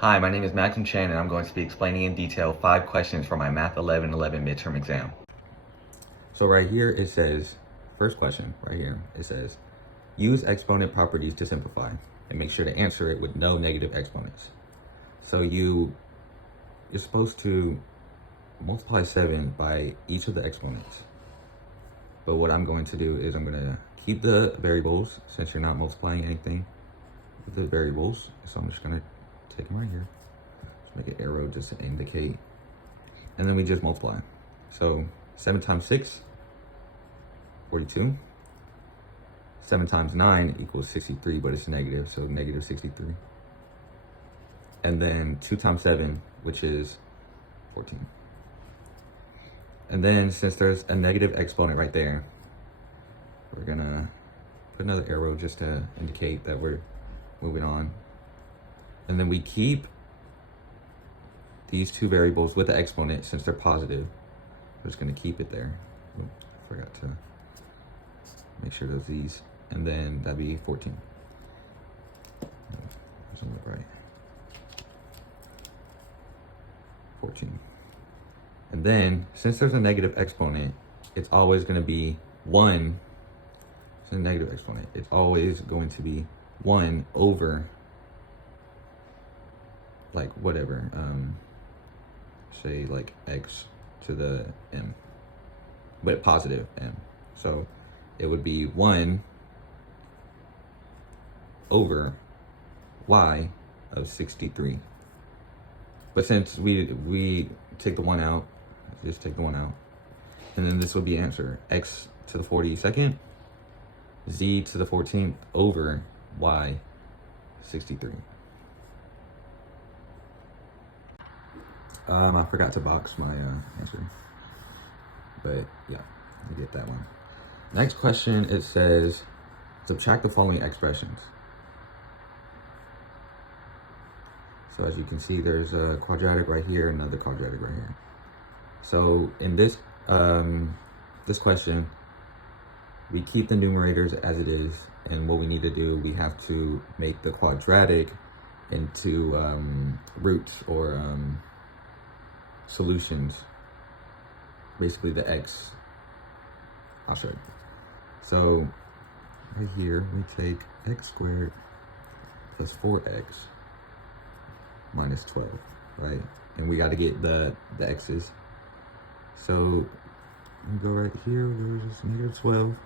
Hi, my name is Maxim Chen, and I'm going to be explaining in detail 5 questions for my Math 1111 midterm exam. So right here it says, first question right here, it says, use exponent properties to simplify, and make sure to answer it with no negative exponents. So you're supposed to multiply 7 by each of the exponents. But what I'm going to do is I'm going to keep the variables, since you're not multiplying anything with the variables. So I'm just going to take them right here. Just make an arrow just to indicate. And then we just multiply. So 7 times 6, 42. 7 times 9 equals 63, but it's negative, so negative 63. And then 2 times 7, which is 14. And then since there's a negative exponent right there, we're gonna put another arrow just to indicate that we're moving on. And then we keep these two variables with the exponent since they're positive. We're just gonna keep it there. Oops, forgot to make sure those these. And then that'd be 14. Doesn't look right. 14. And then, since there's a negative exponent, it's always going to be 1. It's a negative exponent. It's always going to be 1 over, like, whatever. Say, like, x to the m. But positive m. So, it would be 1 over y of 63. But since we take the 1 out, just take the 1 out. And then this will be answer. X to the 42nd, z to the 14th over y 63. I forgot to box my answer. But yeah, you get that one. Next question, it says, subtract the following expressions. So as you can see, there's a quadratic right here, another quadratic right here. So in this this question, we keep the numerators as it is, and what we need to do, we have to make the quadratic into roots or solutions. Basically the x, I'll show you. So right here, we take x squared plus 4x minus 12, right? And we got to get the x's. So we go right here, there's just negative 12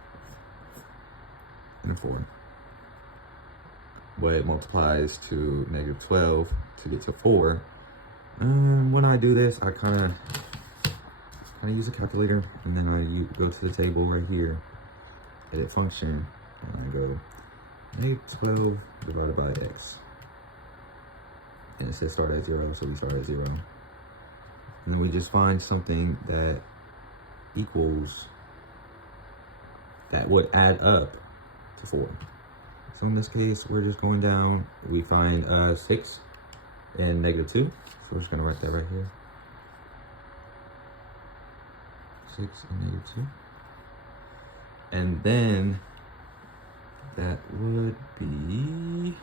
and 4. What multiplies to negative 12 to get to 4. When I do this, I kind of use a calculator, and then I go to the table right here, edit function, and I go negative 12 divided by x. And it says start at 0, so we start at 0. And then we just find something that equals, that would add up to 4. So in this case, we're just going down. We find 6 and negative 2. So we're just going to write that right here. 6 and negative 2. And then that would be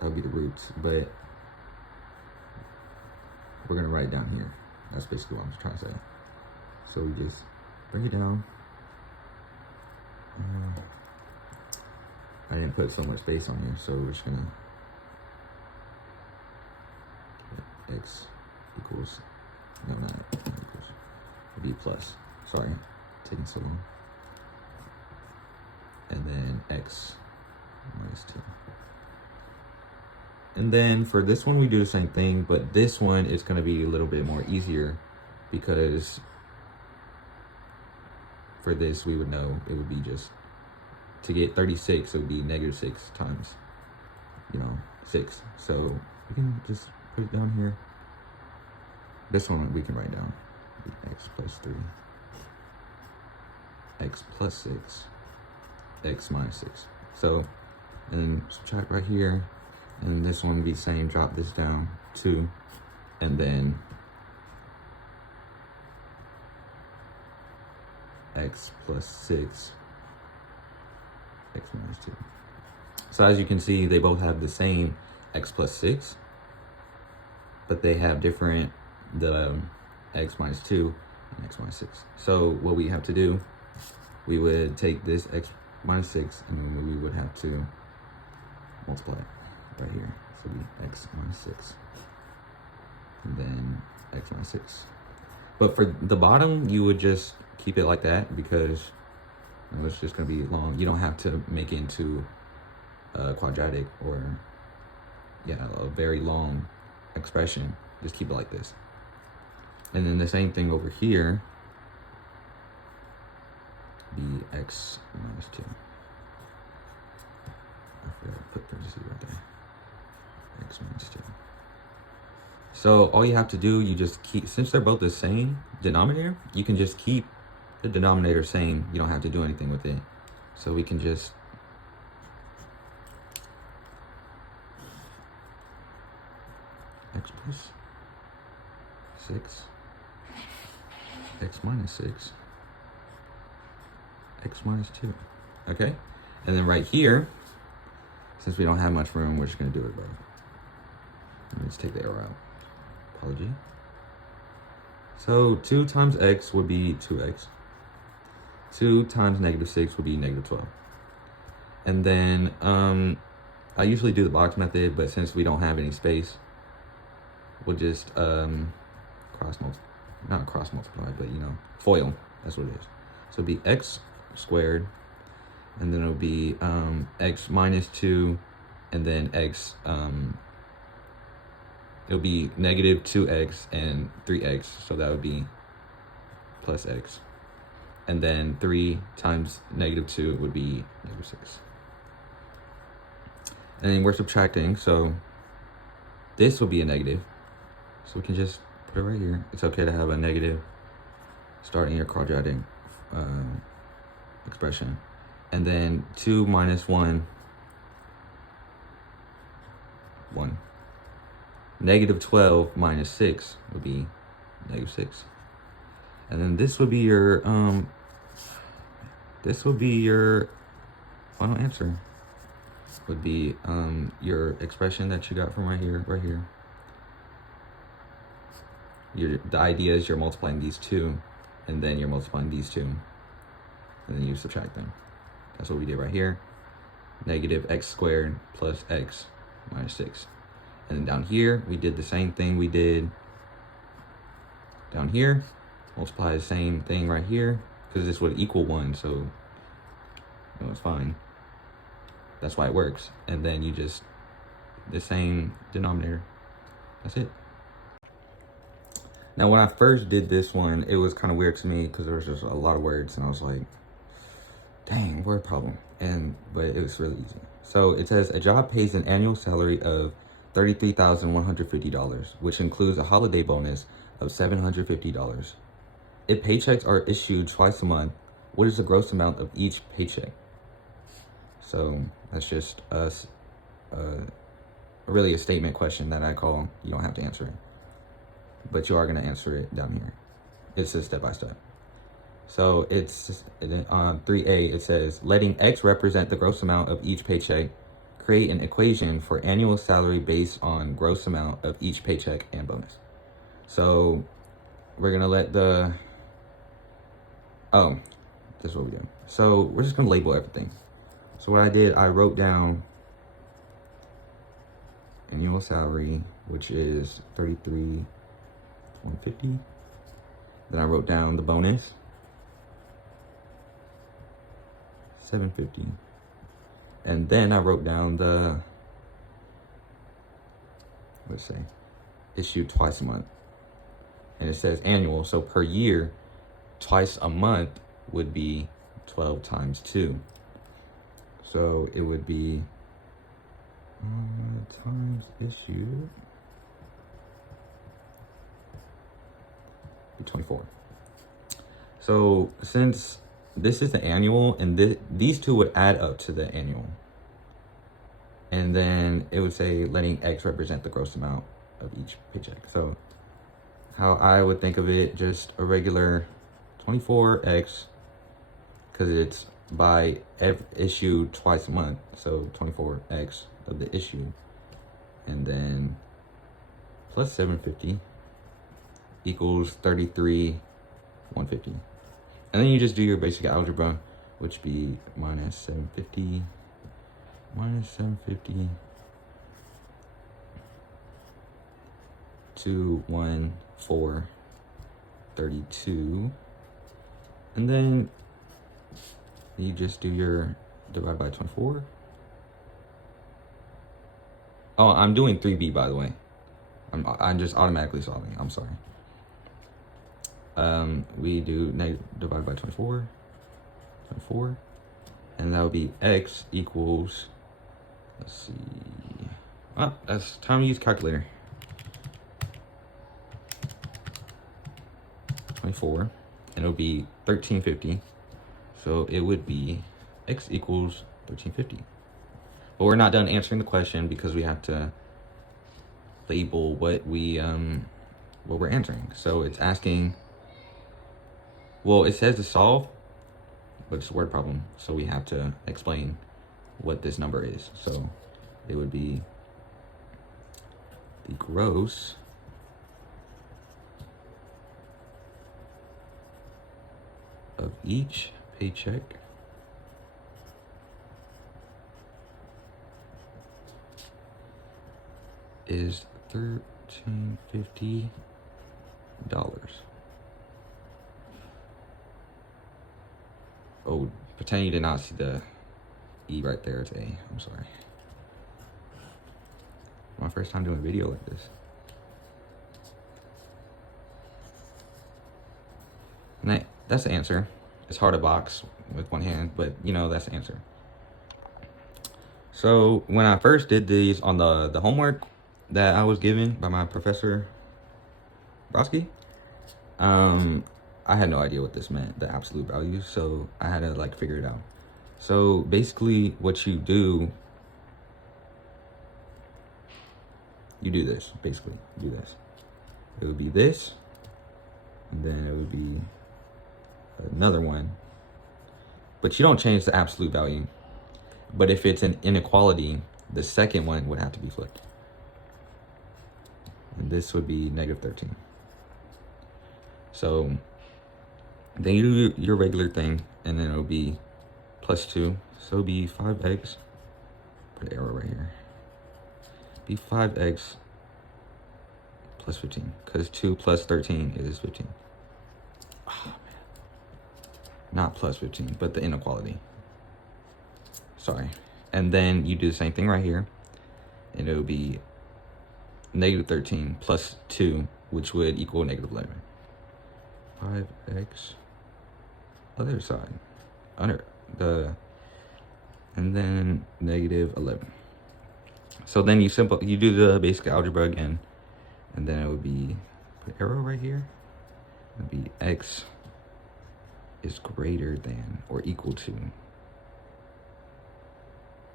the roots, but we're gonna write it down here. That's basically what I'm trying to say. So we just bring it down. I didn't put so much space on here, so we're just gonna x equals, no, not equals, b plus. Sorry, taking so long. And then x minus 2. And then for this one, we do the same thing, but this one is going to be a little bit more easier because for this, we would know it would be just, to get 36, it would be negative 6 times, 6. So we can just put it down here. This one we can write down x plus 3, x plus 6, x minus 6. So, and then subtract right here. And this one would be the same, drop this down, 2, and then x plus 6, x minus 2. So as you can see, they both have the same x plus 6, but they have different, the x minus 2 and x minus 6. So what we have to do, we would take this x minus 6 and then we would have to multiply it right here. So it'd be x minus 6 and then x minus 6. But for the bottom, you would just keep it like that because it's just going to be long. You don't have to make it into a quadratic or, a very long expression. Just keep it like this. And then the same thing over here, be x minus 2. I forgot to put parentheses right there. X minus 2. So all you have to do, you just keep, since they're both the same denominator, you can just keep the denominator same. You don't have to do anything with it. So we can just x plus 6, x minus 6, x minus 2. Okay? And then right here, since we don't have much room, we're just going to do it right. Let's take the arrow out. Apology. So 2 times x would be 2x. 2 times negative 6 would be negative 12. And then I usually do the box method, but since we don't have any space, we'll just not cross multiply, but FOIL. That's what it is. So it'll be x squared, and then it'll be x minus 2, and then x, it'll be negative 2x and 3x, so that would be plus x. And then 3 times negative 2 would be negative 6. And then we're subtracting, so this will be a negative. So we can just put it right here. It's okay to have a negative starting your quadratic expression. And then 2 minus 1, 1. Negative 12 minus 6 would be negative 6. And then this would be your final answer. Would be your expression that you got from right here. The idea is you're multiplying these two, and then you're multiplying these two, and then you subtract them. That's what we did right here. Negative x squared plus x minus 6. And then down here, we did the same thing we did down here. Multiply the same thing right here, because this would equal 1, so it's fine. That's why it works. And then you just, the same denominator. That's it. Now, when I first did this one, it was kind of weird to me because there was just a lot of words, and I was like, dang, word problem. But it was really easy. So it says a job pays an annual salary of $33,150, which includes a holiday bonus of $750. If paychecks are issued twice a month, what is the gross amount of each paycheck? So that's just really a statement question that I call, you don't have to answer it, but you are going to answer it down here. It's a step-by-step. So it's on 3A, it says, letting X represent the gross amount of each paycheck, create an equation for annual salary based on gross amount of each paycheck and bonus. So we're going to let this is what we do. So we're just going to label everything. So what I did, I wrote down annual salary, which is $33,150. Then I wrote down the bonus, $750. And then I wrote down the, let's say, issued twice a month. And it says annual, so per year, twice a month would be 12 times 2. So it would be times issued, 24. So since this is the annual, and these two would add up to the annual, and then it would say letting X represent the gross amount of each paycheck. So how I would think of it, just a regular 24X, because it's by issue twice a month, so 24x of the issue, and then plus 750 equals 33,150. And then you just do your basic algebra, which be minus 750 to 1,432, and then you just do your divide by 24. Oh, I'm doing 3B, by the way. I'm just automatically solving. I'm sorry. We do divide by 24, and that would be x equals, let's see. Oh, that's time to use calculator. 24, and it'll be 1350. So it would be x equals 1350. But we're not done answering the question because we have to label what we're answering. So it's asking, well, it says to solve, but it's a word problem. So we have to explain what this number is. So it would be the gross of each paycheck is $1,350. Oh, pretend you did not see the E right there. It's A. I'm sorry. My first time doing a video like this. And that's the answer. It's hard to box with one hand, but you know, that's the answer. So when I first did these on the homework that I was given by my professor, Broski, I had no idea what this meant, the absolute value. So I had to like figure it out. So basically what you do this, basically. You do this. It would be this, and then it would be another one. But you don't change the absolute value. But if it's an inequality, the second one would have to be flipped. And this would be negative 13. So then you do your regular thing, and then it'll be plus 2. So it'll be 5x. Put an arrow right here. Be 5x plus 15, because 2 plus 13 is 15. Oh, man. Not plus 15, but the inequality. Sorry. And then you do the same thing right here, and it'll be negative 13 plus 2, which would equal negative 11. 5x other side, under the, and then negative 11. So then you do the basic algebra again, and then it would be, put arrow right here, it would be x is greater than or equal to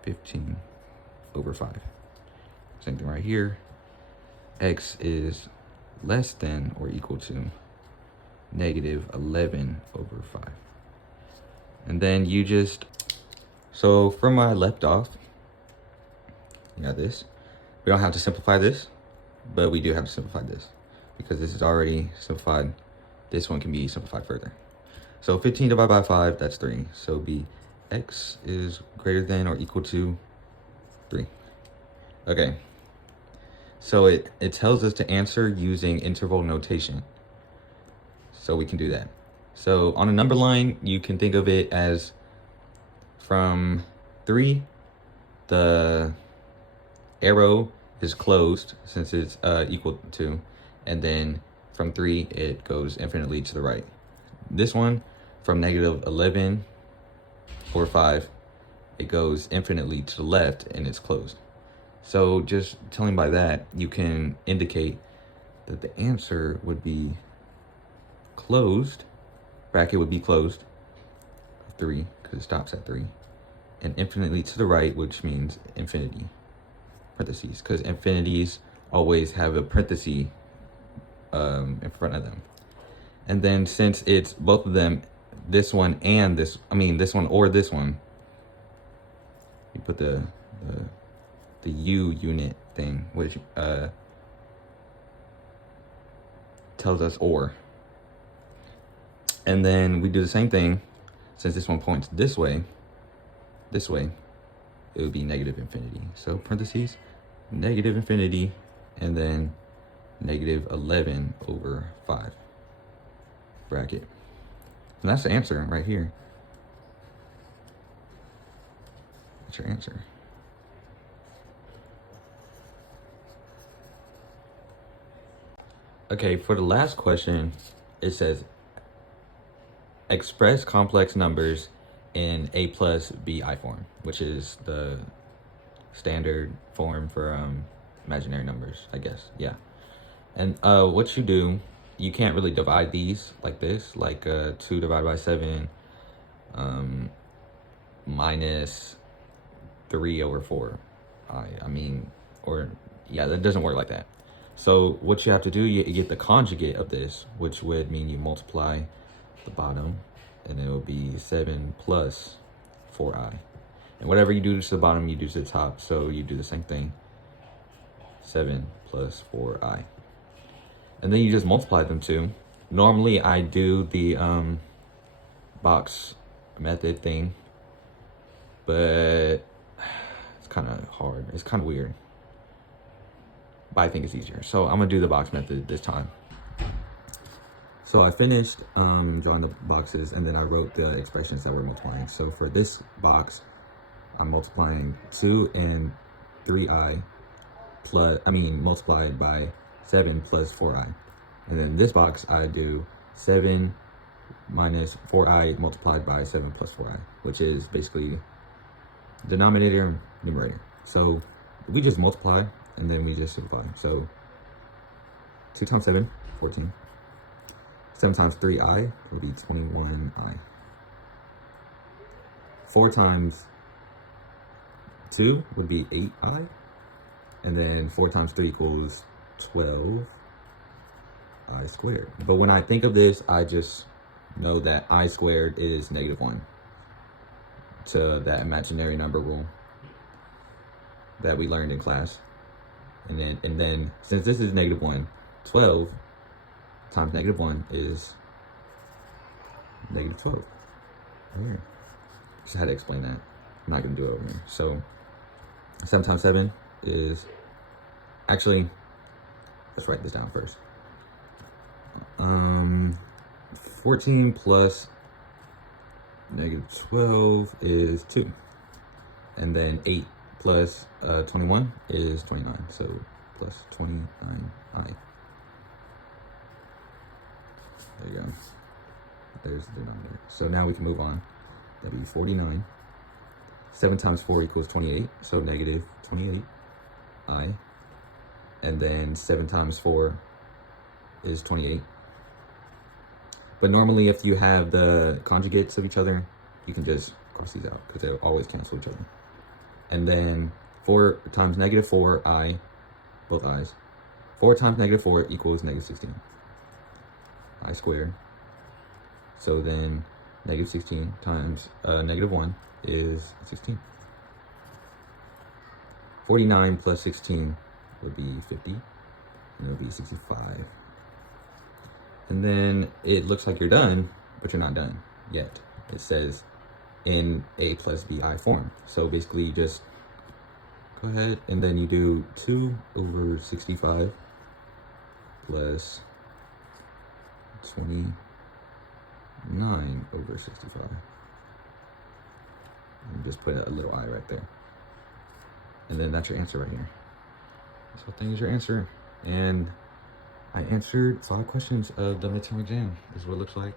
15 over 5. Same thing right here. X is less than or equal to negative 11 over 5. And then you just, so from where I left off, you got this. We don't have to simplify this, but we do have to simplify this because this is already simplified. This one can be simplified further. So 15 divided by 5, that's 3. So be x is greater than or equal to 3. Okay. So it tells us to answer using interval notation. So we can do that. So on a number line, you can think of it as from 3, the arrow is closed since it's equal to, and then from 3, it goes infinitely to the right. This one, from negative 11 over 5, it goes infinitely to the left and it's closed. So just telling by that, you can indicate that the answer would be closed, bracket would be closed, 3, because it stops at 3, and infinitely to the right, which means infinity, parentheses, because infinities always have a parenthesis in front of them. And then since it's both of them this one and this, this one or this one. You put the U unit thing, which tells us or. And then we do the same thing. Since this one points this way, it would be negative infinity. So parentheses, negative infinity, and then negative 11 over 5, bracket. And that's the answer right here. That's your answer. Okay, for the last question, it says, express complex numbers in A plus BI form, which is the standard form for imaginary numbers, I guess. Yeah. And what you do, you can't really divide these like this, like 2 divided by 7 minus 3 over 4. That doesn't work like that. So what you have to do, you get the conjugate of this, which would mean you multiply the bottom, and it will be 7 plus 4i. And whatever you do to the bottom, you do to the top. So you do the same thing, 7 plus 4i. And then you just multiply them too. Normally I do the box method thing, but it's kind of hard. It's kind of weird, but I think it's easier. So I'm gonna do the box method this time. So I finished drawing the boxes, and then I wrote the expressions that we're multiplying. So for this box, I'm multiplying 2 and 3i multiplied by 7 plus 4i. And then this box, I do 7 minus 4i multiplied by 7 plus 4i, which is basically denominator and numerator. So we just multiply, and then we just simplify. So 2 times 7, 14. 7 times 3i will be 21i. 4 times 2 would be 8i. And then 4 times 3 equals 12i squared. But when I think of this, I just know that I squared is -1 to that imaginary number rule that we learned in class. And then since this is -1, 12 times -1 is -12. Right here. Just had to explain that. I'm not gonna do it over here. So 7 times 7 is, actually, let's write this down first. 14 plus -12 is 2. And then 8 plus 21 is 29. So plus 29i. There you go. There's the denominator. So now we can move on. That'd be 49. 7 times 4 equals 28. So -28i. And then 7 times 4 is 28. But normally if you have the conjugates of each other, you can just cross these out because they'll always cancel each other. And then 4 times -4i, both i's. 4 times -4 equals -16. I squared. So then -16 times -1 is 16. 49 plus 16 would be 50, and it would be 65. And then it looks like you're done, but you're not done yet. It says in A plus BI form. So basically you just go ahead and then you do 2 over 65 plus 29 over 65. And just put a little I right there. And then that's your answer right here. This whole thing is your answer. And I answered 5 questions of the midterm exam. This is what it looks like.